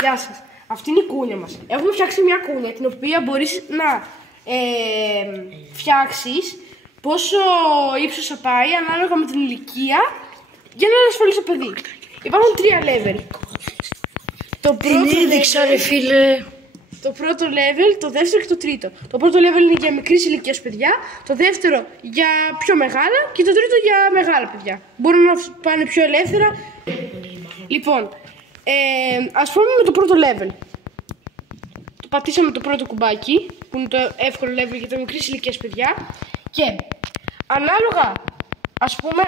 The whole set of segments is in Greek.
Γεια σας. Αυτή είναι η κούνια μας. Έχουμε φτιάξει μια κούνια την οποία μπορείς να φτιάξεις πόσο ύψος θα πάει ανάλογα με την ηλικία για να ασφαλείς το παιδί. Υπάρχουν 3 level. Την έδειξα ρε φίλε. Το πρώτο level, το δεύτερο και το τρίτο. Το πρώτο level είναι για μικρής ηλικίας παιδιά, το δεύτερο για πιο μεγάλα και το τρίτο για μεγάλα παιδιά. Μπορούν να πάνε πιο ελεύθερα. Λοιπόν, ας πούμε με το πρώτο level. Το πατήσαμε το πρώτο κουμπάκι, που είναι το εύκολο level για τα μικρής ηλικίας παιδιά. Και ανάλογα, ας πούμε,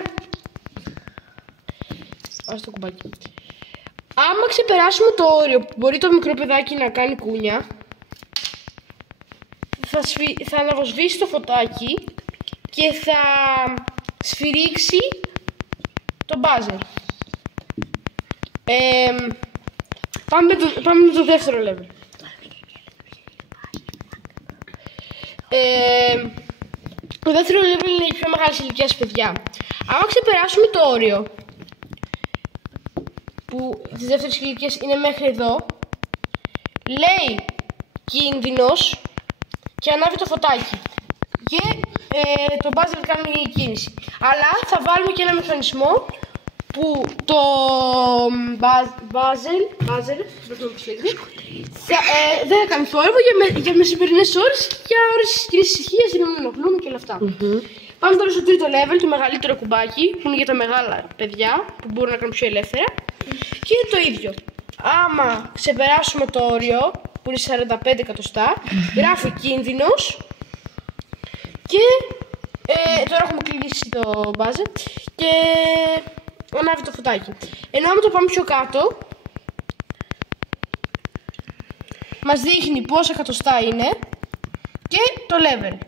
ας το κουμπάκι. Άμα ξεπεράσουμε το όριο που μπορεί το μικρό παιδάκι να κάνει κούνια, θα αναβοσβήσει το φωτάκι και θα σφυρίξει το μπάζερ. Πάμε με το δεύτερο level. Το δεύτερο level είναι για πιο μεγάλης ηλικίας παιδιά. Άμα ξεπεράσουμε το όριο, που τις δεύτερες ηλικίες είναι μέχρι εδώ, λέει κίνδυνος και ανάβει το φωτάκι και το μπάζερ κάνει κίνηση. Αλλά θα βάλουμε και ένα μηχανισμό που το μπάζερ δεν θα κάνει θόρυβο για μεσημερινές ώρες, για ώρες κυρίες ησυχίας, για να μην ενοχλούμε και όλα αυτά. Πάμε τώρα στο τρίτο level, το μεγαλύτερο κουμπάκι, που είναι για τα μεγάλα παιδιά που μπορούν να κάνουν πιο ελεύθερα. Και το ίδιο. Άμα ξεπεράσουμε το όριο, που είναι 45 εκατοστά, γράφει κίνδυνος και τώρα έχουμε κλείσει το μπάζερ και ανάβει το φωτάκι. Ενώ άμα το πάμε πιο κάτω, μας δείχνει πόσα εκατοστά είναι και το level.